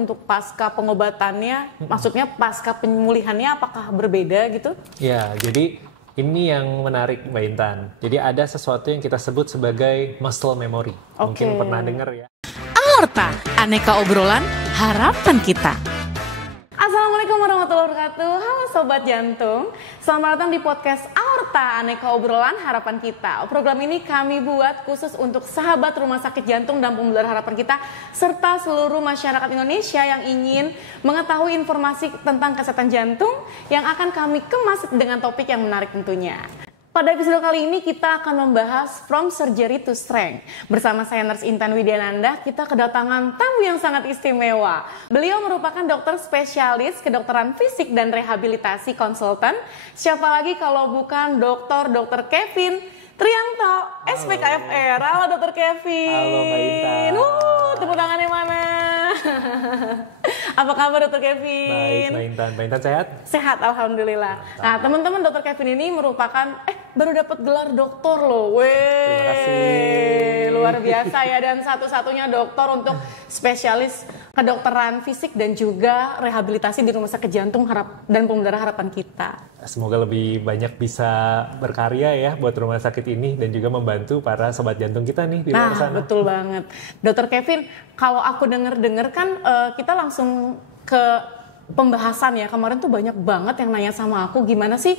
untuk pasca pengobatannya, maksudnya pasca pemulihannya apakah berbeda gitu? Ya, jadi ini yang menarik Mbak Intan. Jadi ada sesuatu yang kita sebut sebagai muscle memory. Mungkin pernah dengar ya. Aorta, aneka obrolan harapan kita. Assalamualaikum warahmatullahi wabarakatuh. Halo Sobat Jantung, selamat datang di podcast Aorta, aneka obrolan harapan kita. Program ini kami buat khusus untuk sahabat rumah sakit jantung dan pembuluh darah harapan kita, serta seluruh masyarakat Indonesia yang ingin mengetahui informasi tentang kesehatan jantung yang akan kami kemas dengan topik yang menarik tentunya. Pada episode kali ini kita akan membahas From Surgery to Strength. Bersama saya Nurse Intan Widyananda, kita kedatangan tamu yang sangat istimewa. Beliau merupakan dokter spesialis kedokteran fisik dan rehabilitasi konsultan. Siapa lagi kalau bukan Dr. Kevin Trianto, SPKFR. Halo Dr. Kevin. Halo Mbak Intan. Tepuk tangannya mana? Apa kabar Dr. Kevin? Baik Mbak Intan. Mbak Intan sehat? Sehat, alhamdulillah. Nah, teman-teman, Dr. Kevin ini merupakan baru dapat gelar doktor loh. Terima kasih. Luar biasa ya, dan satu-satunya dokter untuk spesialis kedokteran fisik dan juga rehabilitasi di Rumah Sakit Jantung dan Pembuluh Darah Harapan kita. Semoga lebih banyak bisa berkarya ya buat rumah sakit ini dan juga membantu para sobat jantung kita nih di luar sana. Betul banget. Dr. Kevin, kalau aku denger kan kita langsung ke pembahasan ya. Kemarin tuh banyak banget yang nanya sama aku, gimana sih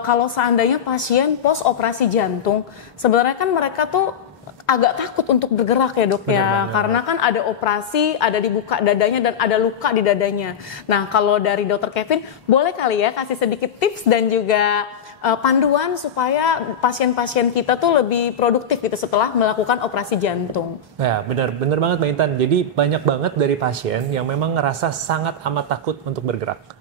kalau seandainya pasien post operasi jantung, sebenarnya kan mereka tuh agak takut untuk bergerak ya dok ya, karena kan ada operasi, ada dibuka dadanya dan ada luka di dadanya. Nah kalau dari Dr. Kevin, boleh kali ya kasih sedikit tips dan juga panduan supaya pasien-pasien kita tuh lebih produktif gitu setelah melakukan operasi jantung. Nah benar banget Mbak Intan. Jadi banyak banget dari pasien yang memang ngerasa sangat amat takut untuk bergerak.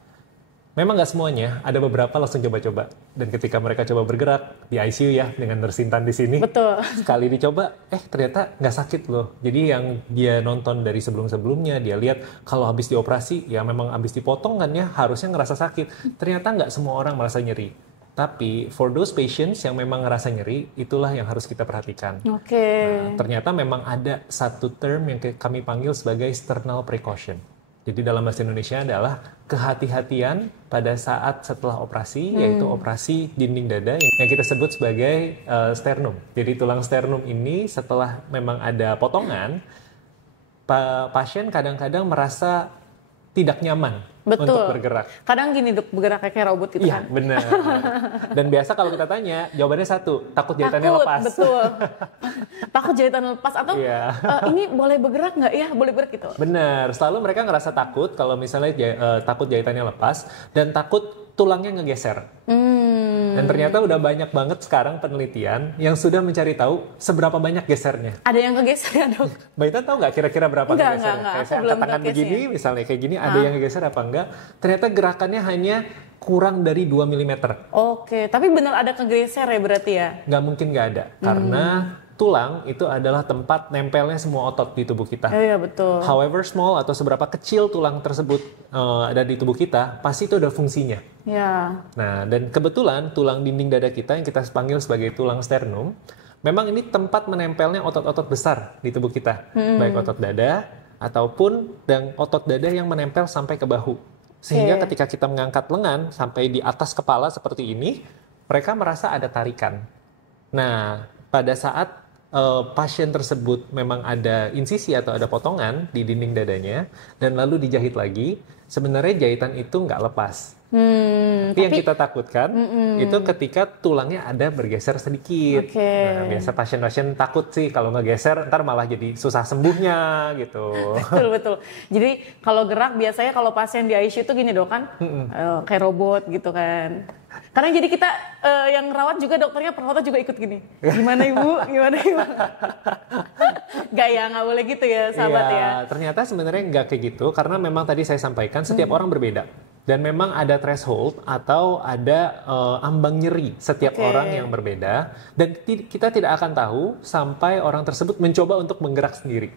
Memang nggak semuanya, ada beberapa langsung coba-coba. Dan ketika mereka coba bergerak di ICU ya, dengan Nurse Intan di sini. Betul. Sekali dicoba, ternyata nggak sakit loh. Jadi yang dia nonton dari sebelum-sebelumnya, dia lihat kalau habis dioperasi, ya memang habis dipotong kan ya, harusnya ngerasa sakit. Ternyata nggak semua orang merasa nyeri. Tapi for those patients yang memang ngerasa nyeri, itulah yang harus kita perhatikan. Oke. Nah, ternyata memang ada satu term yang kami panggil sebagai sternal precaution. Jadi dalam bahasa Indonesia adalah kehati-hatian pada saat setelah operasi, yaitu operasi dinding dada yang kita sebut sebagai sternum. Jadi tulang sternum ini setelah memang ada potongan, pasien kadang-kadang merasa tidak nyaman untuk bergerak. Kadang gini dok, bergerak kayak robot gitu kan. Iya benar. Dan biasa kalau kita tanya, jawabannya satu, takut jahitannya lepas. Betul. Takut jahitan lepas atau ini boleh bergerak nggak ya? Boleh bergerak gitu. Benar, selalu mereka ngerasa takut kalau misalnya takut jahitannya lepas dan takut tulangnya ngegeser. Dan ternyata udah banyak banget sekarang penelitian yang sudah mencari tahu seberapa banyak gesernya. Ada yang kegeser ya dok? Mbak Ita tahu nggak kira-kira berapa gesernya? Kayak saya angkat tangan begini, misalnya kayak gini, ada yang ngegeser apa enggak? Ternyata gerakannya hanya kurang dari 2 mm. Oke, tapi benar ada kegeser ya berarti ya? Nggak mungkin nggak ada, karena tulang itu adalah tempat nempelnya semua otot di tubuh kita. Iya betul. However small atau seberapa kecil tulang tersebut ada di tubuh kita, pasti itu ada fungsinya. Ya. Nah, dan kebetulan tulang dinding dada kita yang kita panggil sebagai tulang sternum, memang ini tempat menempelnya otot-otot besar di tubuh kita, baik otot dada ataupun dan otot dada yang menempel sampai ke bahu. Sehingga ketika kita mengangkat lengan sampai di atas kepala seperti ini, mereka merasa ada tarikan. Nah, pada saat pasien tersebut memang ada insisi atau ada potongan di dinding dadanya dan lalu dijahit lagi, sebenarnya jahitan itu nggak lepas. Tapi yang kita takutkan itu ketika tulangnya ada bergeser sedikit. Nah, biasa pasien-pasien takut sih kalau ngegeser ntar malah jadi susah sembuhnya gitu. Betul. Jadi kalau gerak biasanya kalau pasien di ICU itu gini dok kan, kayak robot gitu kan. Karena jadi kita yang rawat juga dokternya perawat juga ikut gini. Gimana ibu? Gak ya, nggak boleh gitu ya sahabat ya. Ternyata sebenarnya nggak kayak gitu karena memang tadi saya sampaikan setiap orang berbeda. Dan memang ada threshold atau ada ambang nyeri setiap orang yang berbeda. Dan kita tidak akan tahu sampai orang tersebut mencoba untuk menggerak sendiri.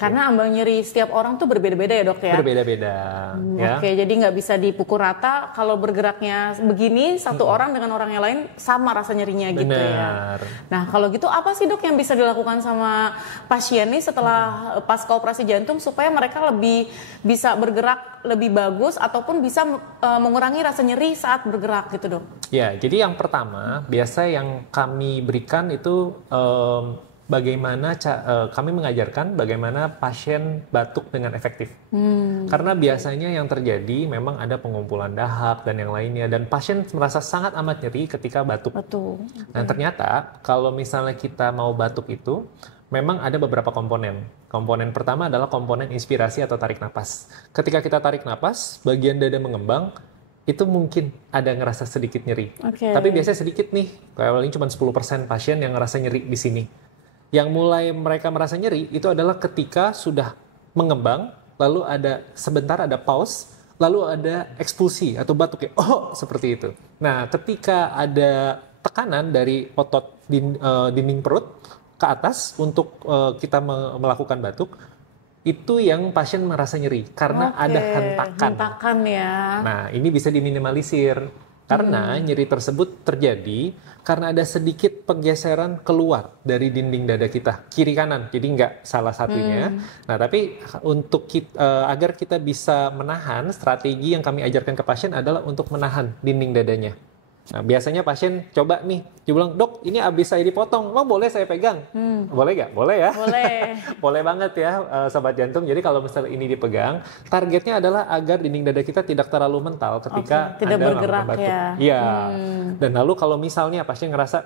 Karena ambang nyeri setiap orang tuh berbeda-beda ya dok ya? Berbeda-beda. Ya. Oke, jadi nggak bisa dipukul rata kalau bergeraknya begini, satu orang dengan orang yang lain sama rasa nyerinya gitu ya. Nah kalau gitu apa sih dok yang bisa dilakukan sama pasien nih setelah pasca operasi jantung supaya mereka lebih bisa bergerak lebih bagus ataupun bisa mengurangi rasa nyeri saat bergerak gitu dok? Ya, jadi yang pertama biasa yang kami berikan itu bagaimana kami mengajarkan bagaimana pasien batuk dengan efektif. Karena biasanya yang terjadi memang ada pengumpulan dahak dan yang lainnya dan pasien merasa sangat amat nyeri ketika batuk. Nah ternyata kalau misalnya kita mau batuk itu memang ada beberapa komponen. Komponen pertama adalah komponen inspirasi atau tarik napas. Ketika kita tarik napas, bagian dada mengembang, itu mungkin ada ngerasa sedikit nyeri. Tapi biasanya sedikit nih, paling cuma 10% pasien yang ngerasa nyeri di sini. Yang mulai mereka merasa nyeri, itu adalah ketika sudah mengembang, lalu ada sebentar ada pause, lalu ada ekspulsi atau batuk ya. Oh, seperti itu. Nah, ketika ada tekanan dari otot dinding perut, ke atas untuk kita melakukan batuk, itu yang pasien merasa nyeri karena ada hentakan ya. Nah ini bisa diminimalisir karena nyeri tersebut terjadi karena ada sedikit penggeseran keluar dari dinding dada kita kiri kanan, jadi nggak salah satunya. Nah tapi untuk agar kita bisa menahan, strategi yang kami ajarkan ke pasien adalah untuk menahan dinding dadanya. Nah, biasanya pasien coba nih, dia bilang, dok ini abis saya dipotong, mau boleh saya pegang? Boleh nggak? Boleh ya? Boleh. Boleh banget ya sobat jantung. Jadi kalau misalnya ini dipegang, targetnya adalah agar dinding dada kita tidak terlalu mental ketika tidak Anda bergerak melakukan batuk. ya. Iya. Dan lalu kalau misalnya pasien ngerasa,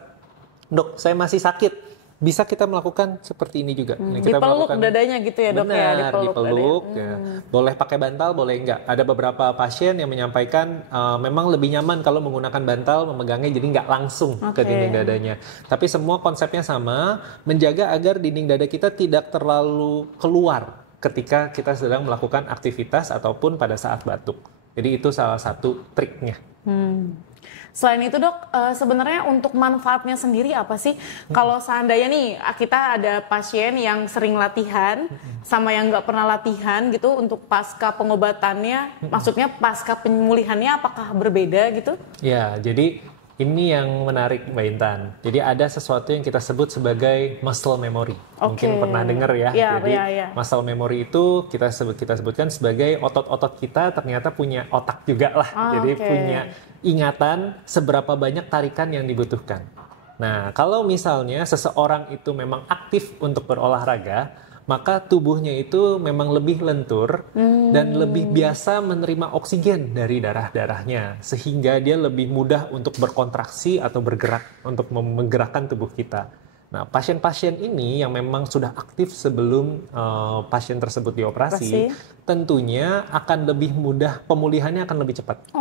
dok saya masih sakit, bisa kita melakukan seperti ini juga. Kita dipeluk dadanya gitu ya dok ya? Dipeluk. Ya. Boleh pakai bantal, boleh enggak. Ada beberapa pasien yang menyampaikan memang lebih nyaman kalau menggunakan bantal, memegangnya jadi nggak langsung ke dinding dadanya. Tapi semua konsepnya sama, menjaga agar dinding dada kita tidak terlalu keluar ketika kita sedang melakukan aktivitas ataupun pada saat batuk. Jadi itu salah satu triknya. Selain itu dok, sebenarnya untuk manfaatnya sendiri apa sih? Kalau seandainya nih kita ada pasien yang sering latihan sama yang nggak pernah latihan gitu untuk pasca pengobatannya, maksudnya pasca pemulihannya apakah berbeda gitu? Ya, jadi ini yang menarik Mbak Intan. Jadi ada sesuatu yang kita sebut sebagai muscle memory. Mungkin pernah dengar ya. Jadi muscle memory itu kita sebutkan sebagai otot-otot kita ternyata punya otak juga lah. Jadi punya ingatan seberapa banyak tarikan yang dibutuhkan. Nah, kalau misalnya seseorang itu memang aktif untuk berolahraga, maka tubuhnya itu memang lebih lentur dan lebih biasa menerima oksigen dari darah-darahnya sehingga dia lebih mudah untuk berkontraksi atau bergerak untuk menggerakkan tubuh kita. Nah, pasien-pasien ini yang memang sudah aktif sebelum pasien tersebut dioperasi, tentunya akan lebih mudah, pemulihannya akan lebih cepat.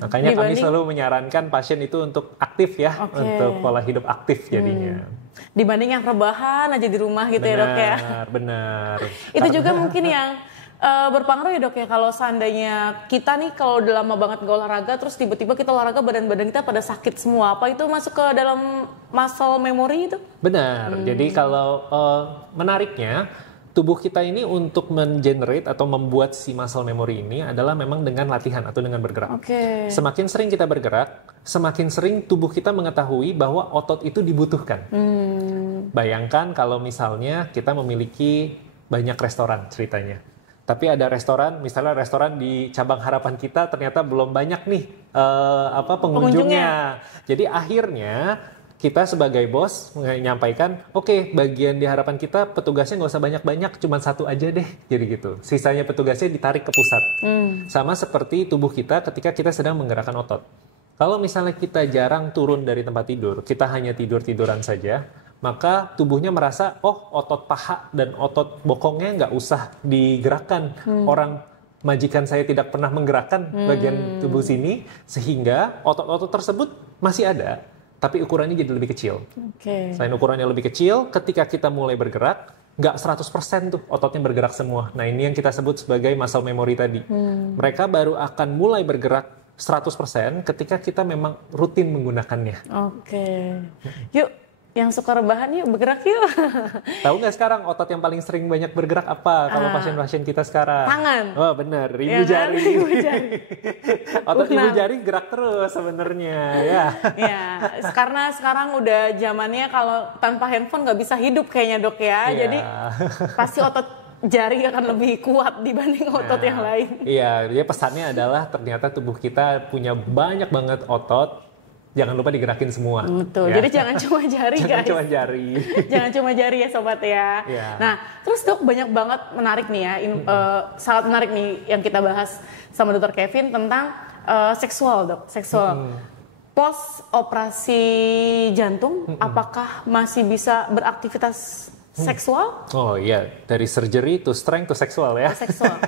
Makanya kami selalu menyarankan pasien itu untuk aktif ya, untuk pola hidup aktif jadinya. Dibanding yang rebahan aja di rumah gitu ya dok ya. Benar. Itu juga mungkin yang berpengaruh ya dok ya, kalau seandainya kita nih kalau udah lama banget gak olahraga terus tiba-tiba kita olahraga badan-badan kita pada sakit semua, apa itu masuk ke dalam muscle memory itu? Benar, jadi kalau menariknya tubuh kita ini untuk men-generate atau membuat si muscle memory ini adalah memang dengan latihan atau dengan bergerak. Semakin sering kita bergerak, semakin sering tubuh kita mengetahui bahwa otot itu dibutuhkan. Bayangkan kalau misalnya kita memiliki banyak restoran ceritanya. Tapi ada restoran, misalnya restoran di cabang harapan kita ternyata belum banyak nih pengunjungnya. Jadi akhirnya kita sebagai bos menyampaikan, oke, bagian di harapan kita petugasnya nggak usah banyak-banyak, cuma satu aja deh, jadi gitu. Sisanya petugasnya ditarik ke pusat. Sama seperti tubuh kita ketika kita sedang menggerakkan otot. Kalau misalnya kita jarang turun dari tempat tidur, kita hanya tidur-tiduran saja, maka tubuhnya merasa, oh otot paha dan otot bokongnya nggak usah digerakkan. Orang majikan saya tidak pernah menggerakkan bagian tubuh sini, sehingga otot-otot tersebut masih ada, tapi ukurannya jadi lebih kecil. Selain ukurannya lebih kecil, ketika kita mulai bergerak, nggak 100% tuh ototnya bergerak semua. Nah ini yang kita sebut sebagai muscle memory tadi. Mereka baru akan mulai bergerak 100% ketika kita memang rutin menggunakannya. Oke. Yuk, yang suka rebahan yuk bergerak yuk. Tahu nggak sekarang otot yang paling sering banyak bergerak apa kalau pasien-pasien kita sekarang? Tangan. Oh benar, ibu Ya jari. kan? Ibu jari. Otot ibu jari gerak terus sebenarnya ya. Ya, karena sekarang udah zamannya kalau tanpa handphone nggak bisa hidup kayaknya dok ya. Iya. Jadi pasti otot jari akan lebih kuat dibanding otot yang lain. Iya, dia pesannya adalah ternyata tubuh kita punya banyak banget otot. Jangan lupa digerakin semua. Betul. Ya. Jadi jangan cuma jari Jangan guys. cuma jari. Jangan cuma jari ya sobat ya. Iya. Nah, terus dok banyak banget menarik nih ya, sangat menarik nih yang kita bahas sama Dr. Kevin tentang seksual dok, seksual. Post operasi jantung, apakah masih bisa beraktivitas seksual? Oh iya, dari surgery to strength to seksual ya. Seksual.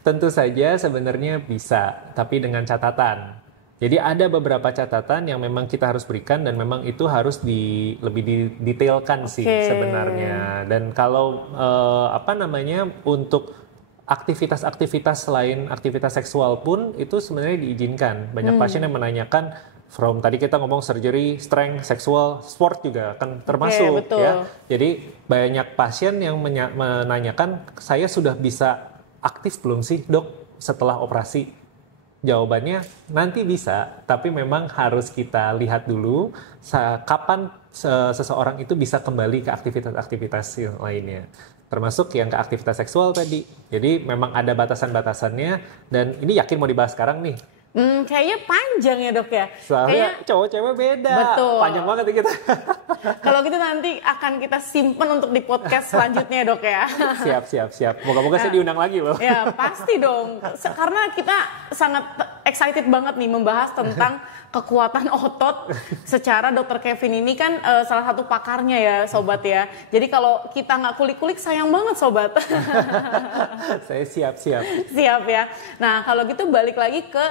Tentu saja sebenarnya bisa, tapi dengan catatan. Jadi ada beberapa catatan yang memang kita harus berikan dan memang itu harus lebih didetailkan sih sebenarnya. Dan kalau untuk aktivitas-aktivitas selain aktivitas seksual pun itu sebenarnya diizinkan. Banyak pasien yang menanyakan tadi kita ngomong surgery, strength, seksual, sport juga kan termasuk betul. ya. Jadi banyak pasien yang menanyakan saya sudah bisa aktif belum sih dok setelah operasi? Jawabannya nanti bisa, tapi memang harus kita lihat dulu kapan seseorang itu bisa kembali ke aktivitas-aktivitas yang lainnya. Termasuk yang ke aktivitas seksual tadi. Jadi memang ada batasan-batasannya dan ini yakin mau dibahas sekarang nih. Kayaknya panjang ya dok ya. Soalnya cowok cewek beda. Betul. Panjang banget ya kita. Kalau gitu nanti akan kita simpen untuk di podcast selanjutnya dok ya. Siap. Moga-moga saya diundang lagi loh. Ya pasti dong. Karena kita sangat excited banget nih membahas tentang kekuatan otot. Secara Dr. Kevin ini kan salah satu pakarnya ya sobat ya. Jadi kalau kita nggak kulik-kulik sayang banget sobat. Saya siap. Siap ya. Nah kalau gitu balik lagi ke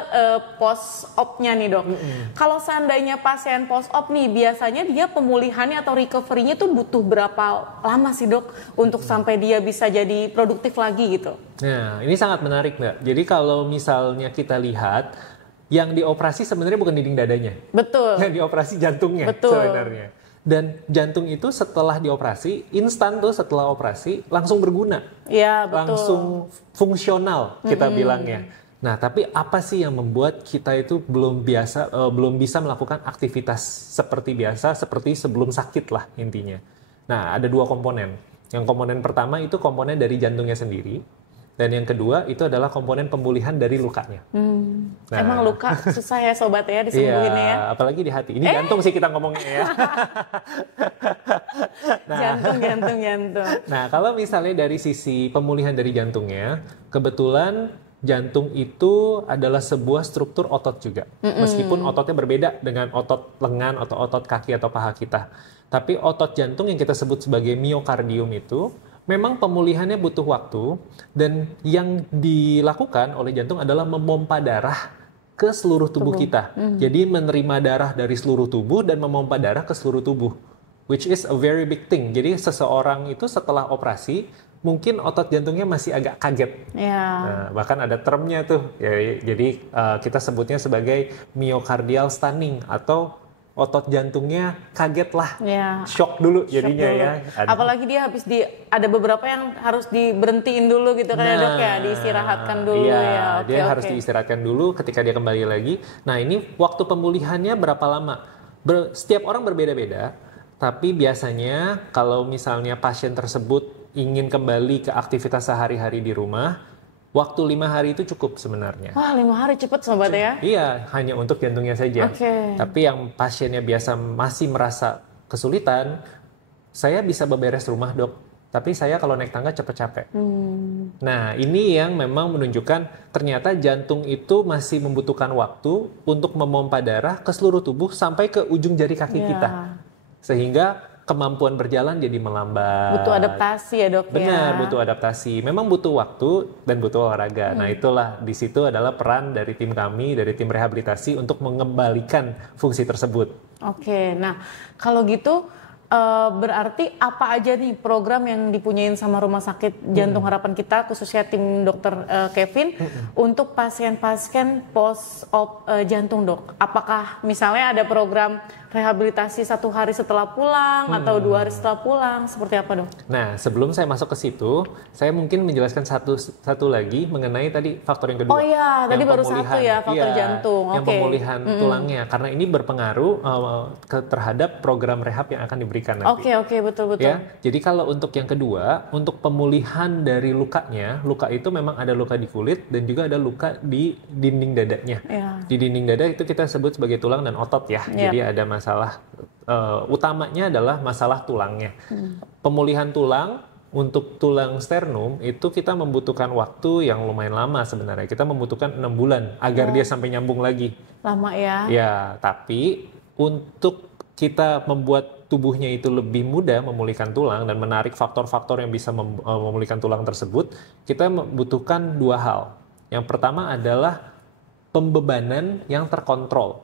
post-op-nya nih dok. Kalau seandainya pasien post-op nih, biasanya dia pemulihannya atau recovery-nya tuh butuh berapa lama sih dok untuk sampai dia bisa jadi produktif lagi gitu? Nah, ini sangat menarik Mbak. Jadi kalau misalnya kita lihat, yang dioperasi sebenarnya bukan dinding dadanya. Betul. Yang dioperasi jantungnya sebenarnya. Dan jantung itu setelah dioperasi, instan tuh setelah operasi langsung berguna. Iya, betul. Langsung fungsional kita bilangnya. Nah, tapi apa sih yang membuat kita itu belum bisa melakukan aktivitas seperti biasa, seperti sebelum sakit lah intinya. Nah, ada dua komponen. Yang komponen pertama itu komponen dari jantungnya sendiri, dan yang kedua itu adalah komponen pemulihan dari lukanya. Nah, emang luka susah ya sobat ya disembuhinnya ya? Apalagi di hati. Ini jantung sih kita ngomongnya ya. Jantung. Nah, kalau misalnya dari sisi pemulihan dari jantungnya, kebetulan jantung itu adalah sebuah struktur otot juga. Meskipun ototnya berbeda dengan otot lengan atau otot kaki atau paha kita. Tapi otot jantung yang kita sebut sebagai miokardium itu memang pemulihannya butuh waktu, dan yang dilakukan oleh jantung adalah memompa darah ke seluruh tubuh kita. Jadi menerima darah dari seluruh tubuh dan memompa darah ke seluruh tubuh. Which is a very big thing. Jadi seseorang itu setelah operasi mungkin otot jantungnya masih agak kaget. Ya. Nah, bahkan ada termnya tuh. Jadi kita sebutnya sebagai myocardial stunning atau otot jantungnya kaget lah. Ya. Shock dulu jadinya ya. Apalagi dia ada beberapa yang harus diberhentiin dulu gitu kan ya dok ya, diistirahatkan dulu ya. Dia harus diistirahatkan dulu ketika dia kembali lagi. Nah, ini waktu pemulihannya berapa lama? Setiap orang berbeda-beda, tapi biasanya kalau misalnya pasien tersebut ingin kembali ke aktivitas sehari-hari di rumah, waktu 5 hari itu cukup sebenarnya. Wah, 5 hari cepet sobat ya? Iya, hanya untuk jantungnya saja. Tapi yang pasiennya biasa masih merasa kesulitan, saya bisa beberes rumah dok, tapi saya kalau naik tangga cepet capek. Nah, ini yang memang menunjukkan ternyata jantung itu masih membutuhkan waktu untuk memompa darah ke seluruh tubuh sampai ke ujung jari kaki kita. Sehingga kemampuan berjalan jadi melambat. Butuh adaptasi ya dok. Benar, butuh adaptasi. Memang butuh waktu dan butuh olahraga. Nah, itulah di situ adalah peran dari tim kami, dari tim rehabilitasi untuk mengembalikan fungsi tersebut. Oke, nah kalau gitu Berarti apa aja nih program yang dipunyain sama Rumah Sakit Jantung Harapan Kita, khususnya tim dokter Kevin, untuk pasien-pasien post-op jantung, Dok? Apakah misalnya ada program rehabilitasi 1 hari setelah pulang atau 2 hari setelah pulang, seperti apa, Dok? Nah, sebelum saya masuk ke situ, saya mungkin menjelaskan satu lagi mengenai tadi faktor yang kedua. Oh iya, tadi baru satu ya, faktor jantung. Yang pemulihan tulangnya, karena ini berpengaruh terhadap program rehab yang akan diberikan nanti. Oke, betul. Ya, jadi kalau untuk yang kedua, untuk pemulihan dari lukanya, luka itu memang ada luka di kulit dan juga ada luka di dinding dadanya. Di dinding dada itu kita sebut sebagai tulang dan otot ya. Jadi ada masalah utamanya adalah masalah tulangnya. Pemulihan tulang untuk tulang sternum itu kita membutuhkan waktu yang lumayan lama sebenarnya. Kita membutuhkan 6 bulan agar dia sampai nyambung lagi. Lama ya? Ya, tapi untuk kita membuat tubuhnya itu lebih mudah memulihkan tulang dan menarik faktor-faktor yang bisa memulihkan tulang tersebut, kita membutuhkan 2 hal. Yang pertama adalah pembebanan yang terkontrol.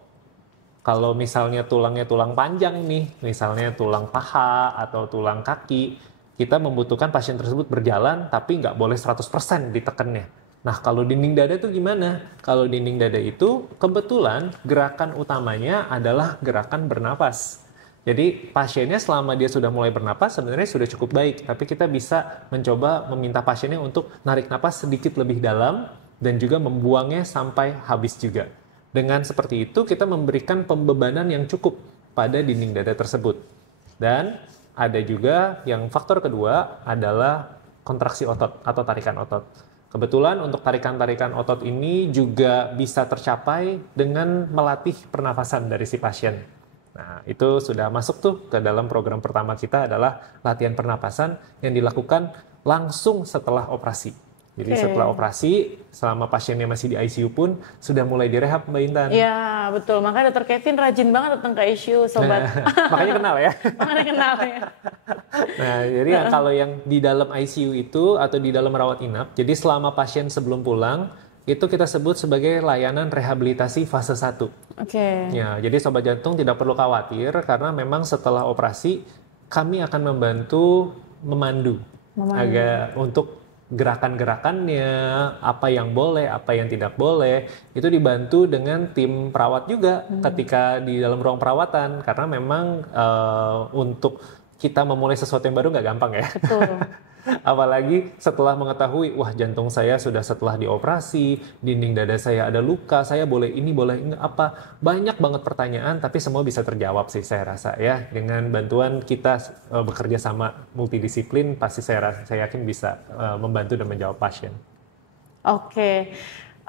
Kalau misalnya tulangnya tulang panjang nih, misalnya tulang paha atau tulang kaki, kita membutuhkan pasien tersebut berjalan tapi nggak boleh 100% ditekannya. Nah, kalau dinding dada itu gimana? Kalau dinding dada itu kebetulan gerakan utamanya adalah gerakan bernapas. Jadi pasiennya selama dia sudah mulai bernapas sebenarnya sudah cukup baik, tapi kita bisa mencoba meminta pasiennya untuk narik napas sedikit lebih dalam dan juga membuangnya sampai habis juga. Dengan seperti itu kita memberikan pembebanan yang cukup pada dinding dada tersebut. Dan ada juga yang faktor kedua adalah kontraksi otot atau tarikan otot. Kebetulan untuk tarikan-tarikan otot ini juga bisa tercapai dengan melatih pernafasan dari si pasien. Nah, itu sudah masuk tuh ke dalam program pertama kita adalah latihan pernapasan yang dilakukan langsung setelah operasi. Jadi setelah operasi, selama pasiennya masih di ICU pun sudah mulai direhab, Mbak Intan. Iya, betul. Makanya Dr. Kevin rajin banget datang ke ICU, Sobat. Makanya kenal ya. Makanya kenal ya. Nah, jadi kalau yang di dalam ICU itu atau di dalam rawat inap, jadi selama pasien sebelum pulang, itu kita sebut sebagai layanan rehabilitasi fase 1. Ya, jadi Sobat Jantung tidak perlu khawatir karena memang setelah operasi kami akan membantu memandu. Agak untuk gerakan-gerakannya, apa yang boleh, apa yang tidak boleh, itu dibantu dengan tim perawat juga ketika di dalam ruang perawatan karena memang untuk kita memulai sesuatu yang baru nggak gampang ya. Betul. Apalagi setelah mengetahui, wah jantung saya sudah setelah dioperasi, dinding dada saya ada luka, saya boleh ini, boleh ini, apa. Banyak banget pertanyaan, tapi semua bisa terjawab sih saya rasa ya. Dengan bantuan kita bekerja sama multidisiplin, pasti saya yakin bisa membantu dan menjawab pasien. Oke.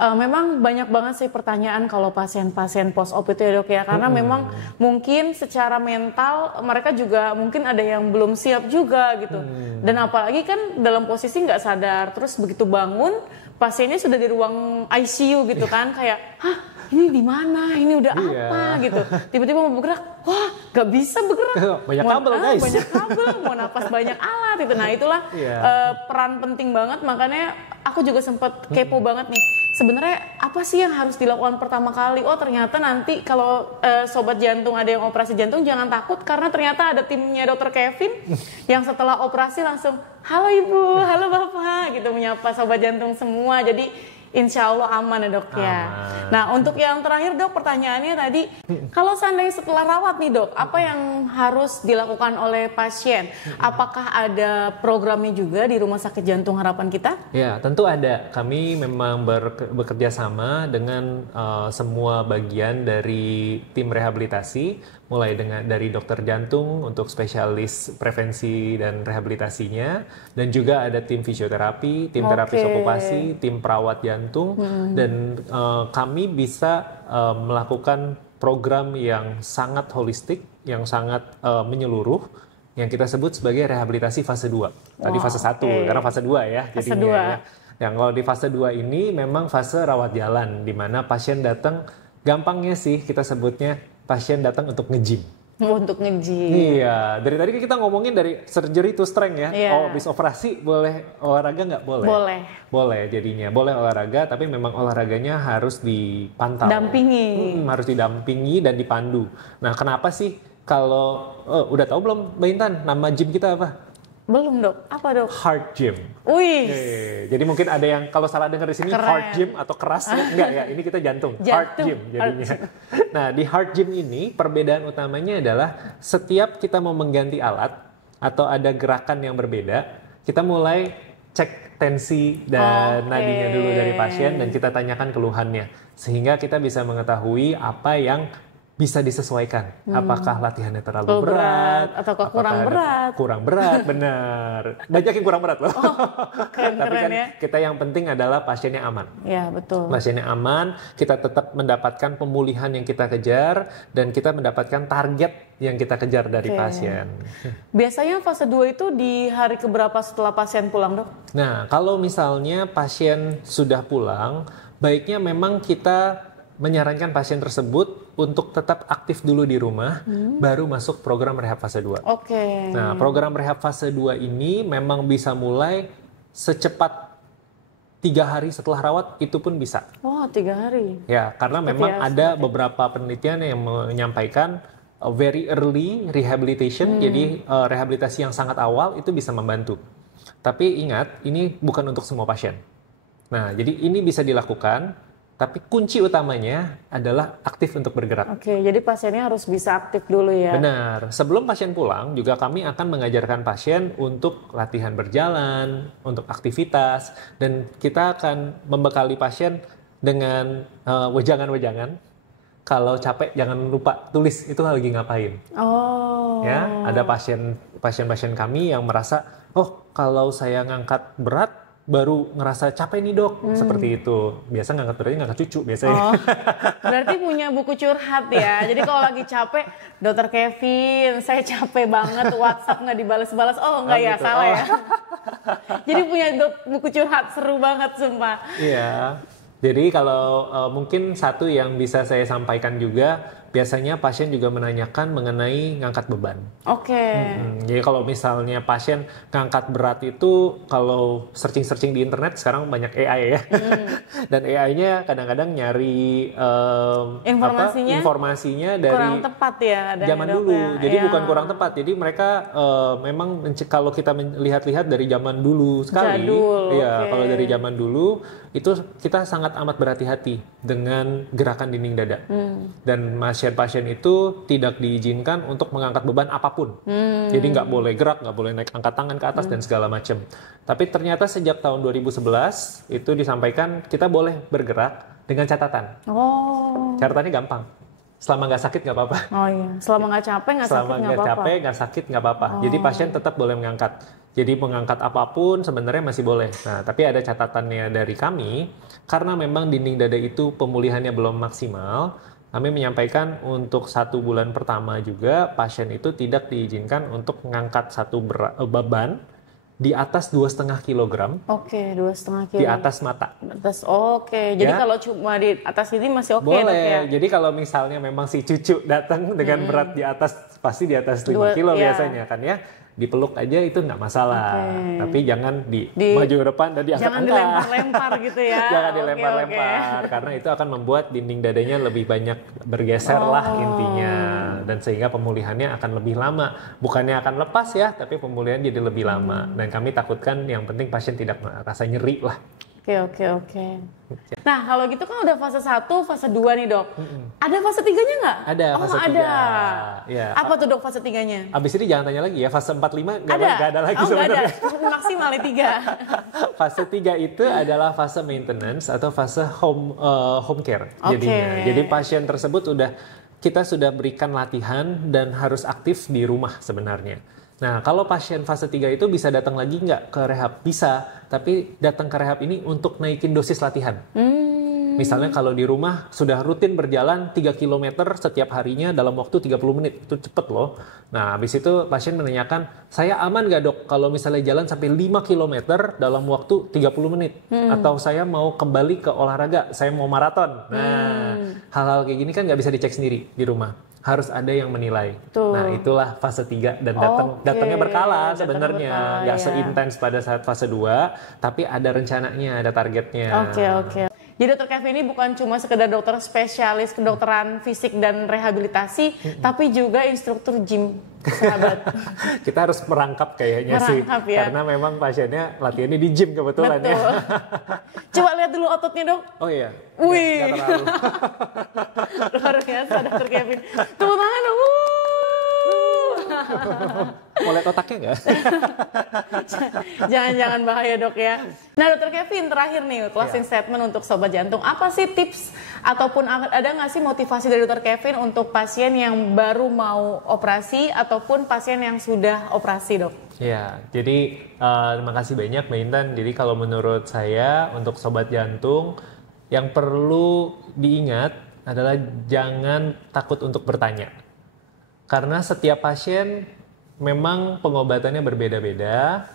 Memang banyak banget sih pertanyaan kalau pasien-pasien post-op itu ya, Dok ya, karena memang mungkin secara mental mereka juga mungkin ada yang belum siap juga gitu, dan apalagi kan dalam posisi nggak sadar, terus begitu bangun pasiennya sudah di ruang ICU gitu kan, kayak hah ini di mana, ini udah apa gitu, tiba-tiba mau bergerak, wah nggak bisa bergerak, banyak kabel guys, banyak kabel, mau napas banyak alat itu, nah itulah peran penting banget, makanya aku juga sempat kepo banget nih. Sebenarnya apa sih yang harus dilakukan pertama kali? Oh ternyata nanti kalau Sobat Jantung ada yang operasi jantung jangan takut karena ternyata ada timnya Dr. Kevin yang setelah operasi langsung halo Ibu, halo Bapak gitu menyapa Sobat Jantung semua. Jadi insya Allah aman ya, Dok ya. Nah untuk yang terakhir, Dok, pertanyaannya tadi kalau seandainya setelah rawat nih, Dok, apa yang harus dilakukan oleh pasien? Apakah ada programnya juga di Rumah Sakit Jantung Harapan Kita? Ya tentu ada. Kami memang bekerja sama dengan semua bagian dari tim rehabilitasi, mulai dari dokter jantung untuk spesialis prevensi dan rehabilitasinya, dan juga ada tim fisioterapi, tim terapis okupasi, tim perawat jantung, dan kami bisa melakukan program yang sangat holistik, yang sangat menyeluruh, yang kita sebut sebagai rehabilitasi fase 2. Tadi fase 1, karena fase 2 ya jadinya. Ya. Yang kalau di fase 2 ini memang fase rawat jalan, di mana pasien datang, gampangnya sih kita sebutnya pasien datang untuk nge-gym. Untuk nge-gym. Iya, dari tadi kita ngomongin dari surgery to strength ya. Oh, habis operasi boleh olahraga nggak? Boleh. Boleh. Boleh jadinya. Boleh olahraga, tapi memang olahraganya harus dipantau. Dampingi. Harus didampingi dan dipandu. Nah, kenapa sih Kalau udah tahu belum Mbak Intan nama gym kita apa? Belum dok, apa dok? Heart Gym. Wih. Jadi mungkin ada yang kalau salah dengar di sini Keren. Heart Gym atau keras enggak ya, ini kita jantung. Heart Gym jadinya. Nah, di Heart Gym ini perbedaan utamanya adalah setiap kita mau mengganti alat atau ada gerakan yang berbeda, kita mulai cek tensi dan nadinya dulu dari pasien dan kita tanyakan keluhannya sehingga kita bisa mengetahui apa yang bisa disesuaikan. Apakah latihannya terlalu berat atau kurang berat? Kurang berat, benar. Banyak yang kurang berat loh. Keren, Tapi kan ya. kita yang penting adalah pasiennya aman. Ya betul. Pasiennya aman, kita tetap mendapatkan pemulihan yang kita kejar dan kita mendapatkan target yang kita kejar dari pasien. Biasanya fase 2 itu di hari keberapa setelah pasien pulang dok? Nah, kalau misalnya pasien sudah pulang, baiknya memang kita menyarankan pasien tersebut untuk tetap aktif dulu di rumah, baru masuk program rehab fase 2. Oke. Nah, program rehab fase 2 ini memang bisa mulai secepat 3 hari setelah rawat, itu pun bisa. Wah, 3 hari. Ya, karena memang ada beberapa penelitian yang menyampaikan very early rehabilitation, jadi rehabilitasi yang sangat awal itu bisa membantu. Tapi ingat, ini bukan untuk semua pasien. Nah, jadi ini bisa dilakukan, tapi kunci utamanya adalah aktif untuk bergerak. Oke, jadi pasiennya harus bisa aktif dulu ya. Benar. Sebelum pasien pulang, juga kami akan mengajarkan pasien untuk latihan berjalan, untuk aktivitas, dan kita akan membekali pasien dengan wejangan-wejangan. Kalau capek, jangan lupa tulis itu lagi ngapain. Oh. Ya, ada pasien-pasien kami yang merasa, oh kalau saya ngangkat berat, baru ngerasa capek nih dok, seperti itu. Biasa ngangkat beratnya ngangkat cucu biasanya. Oh, berarti punya buku curhat ya. Jadi kalau lagi capek, Dokter Kevin, saya capek banget, WhatsApp nggak dibalas-balas. Oh enggak ya, gitu. salah ya. Jadi punya buku curhat, seru banget sumpah. Iya. Jadi kalau mungkin satu yang bisa saya sampaikan juga, biasanya pasien juga menanyakan mengenai ngangkat beban. Oke. Jadi kalau misalnya pasien ngangkat berat itu, kalau searching-searching di internet sekarang banyak AI ya. Dan AI-nya kadang-kadang nyari informasinya dari kurang tepat ya zaman dulu. Jadi bukan kurang tepat. Jadi mereka memang kalau kita melihat-lihat dari zaman dulu sekali. Jadul. Iya, kalau dari zaman dulu itu kita sangat amat berhati-hati dengan gerakan dinding dada. Dan pasien-pasien itu tidak diizinkan untuk mengangkat beban apapun. Jadi nggak boleh gerak, nggak boleh naik angkat tangan ke atas dan segala macam. Tapi ternyata sejak tahun 2011 itu disampaikan kita boleh bergerak dengan catatan. Oh. Catatannya gampang. Selama nggak sakit nggak apa-apa. Oh iya. Selama nggak capek nggak sakit Selama nggak nggak apa-apa. capek nggak sakit nggak apa-apa. Jadi pasien tetap boleh mengangkat. Jadi mengangkat apapun sebenarnya masih boleh. Nah, tapi ada catatannya dari kami, karena memang dinding dada itu pemulihannya belum maksimal, kami menyampaikan untuk 1 bulan pertama juga pasien itu tidak diizinkan untuk mengangkat satu beban di atas 2,5 kilogram. Oke, 2,5 kilo. Di atas mata. Oke. Jadi Ya. kalau cuma di atas ini masih oke Boleh. dok ya? Jadi kalau misalnya memang si cucu datang dengan berat di atas, pasti di atas 5 Dua, kilo ya. biasanya kan ya. Dipeluk aja itu nggak masalah. Oke. Tapi jangan maju ke depan dan diangkat-angkat. Jangan dilempar-lempar gitu ya. Jangan Oke, dilempar-lempar. Karena itu akan membuat dinding dadanya lebih banyak bergeser lah intinya. Dan sehingga pemulihannya akan lebih lama. Bukannya akan lepas ya, tapi pemulihan jadi lebih lama. Dan kami takutkan yang penting pasien tidak merasa nyeri lah. Oke. Nah, kalau gitu kan udah fase 1, fase 2 nih, Dok. Ada fase 3-nya nggak? Ada fase ada. 3. Ya. Apa tuh, Dok, fase 3-nya? Abis ini jangan tanya lagi ya, fase 4-5 nggak ada lagi nggak ada. sebenarnya. Maksimal nih 3. Fase 3 itu adalah fase maintenance atau fase home care Oke. jadinya. Jadi pasien tersebut kita sudah berikan latihan dan harus aktif di rumah sebenarnya. Nah, kalau pasien fase 3 itu bisa datang lagi nggak ke rehab? Bisa, tapi datang ke rehab ini untuk naikin dosis latihan. Misalnya kalau di rumah sudah rutin berjalan 3 km setiap harinya dalam waktu 30 menit. Itu cepet loh. Nah, habis itu pasien menanyakan, saya aman nggak dok kalau misalnya jalan sampai 5 km dalam waktu 30 menit? Atau saya mau kembali ke olahraga, saya mau maraton. Nah, hal-hal kayak gini kan nggak bisa dicek sendiri di rumah. Harus ada yang menilai. Tuh. Nah, itulah fase 3 dan datangnya berkala sebenarnya. Nggak seintens pada saat fase 2, tapi ada rencananya, ada targetnya. Oke. Jadi Dokter Kevin ini bukan cuma sekedar dokter spesialis kedokteran fisik dan rehabilitasi, tapi juga instruktur gym, sahabat. Kita harus merangkap kayaknya sih, ya. karena memang pasiennya latihannya di gym kebetulan. Betul. Ya. Coba lihat dulu ototnya, Dok. Oh iya. Wih. Nggak terlalu. Luar biasa Dokter Kevin. Tepuk tangan dong. Mau lihat otaknya nggak? Jangan bahaya, Dok ya. Nah Dokter Kevin, terakhir nih closing statement untuk Sobat Jantung. Apa sih tips ataupun ada nggak sih motivasi dari Dokter Kevin untuk pasien yang baru mau operasi ataupun pasien yang sudah operasi, Dok? Ya, jadi terima kasih banyak Mbak Intan. Jadi kalau menurut saya untuk Sobat Jantung, yang perlu diingat adalah jangan takut untuk bertanya. Karena setiap pasien memang pengobatannya berbeda-beda,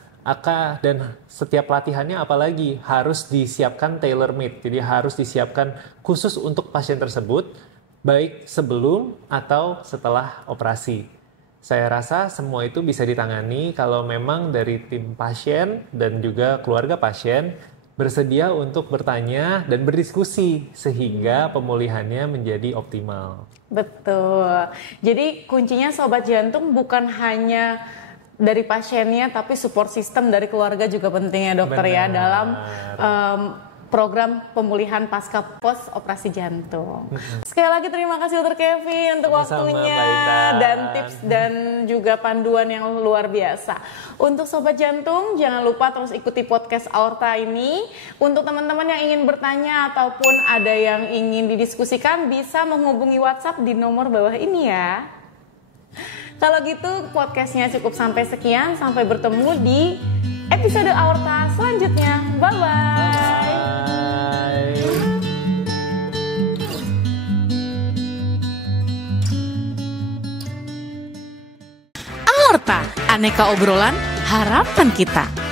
dan setiap latihannya apalagi harus disiapkan tailor-made. Jadi harus disiapkan khusus untuk pasien tersebut, baik sebelum atau setelah operasi. Saya rasa semua itu bisa ditangani kalau memang dari tim pasien dan juga keluarga pasien bersedia untuk bertanya dan berdiskusi sehingga pemulihannya menjadi optimal. Betul. Jadi kuncinya Sobat Jantung bukan hanya dari pasiennya, tapi support system dari keluarga juga penting ya dokter. Benar. Ya dalam program pemulihan pasca pos operasi jantung. Sekali lagi terima kasih Dokter Kevin untuk waktunya dan tips dan juga panduan yang luar biasa. Untuk Sobat Jantung, jangan lupa terus ikuti podcast Aorta ini. Untuk teman-teman yang ingin bertanya ataupun ada yang ingin didiskusikan, bisa menghubungi WhatsApp di nomor bawah ini ya. Kalau gitu podcastnya cukup sampai sekian. Sampai bertemu di episode Aorta selanjutnya. Bye-bye. Aorta, aneka obrolan harapan kita.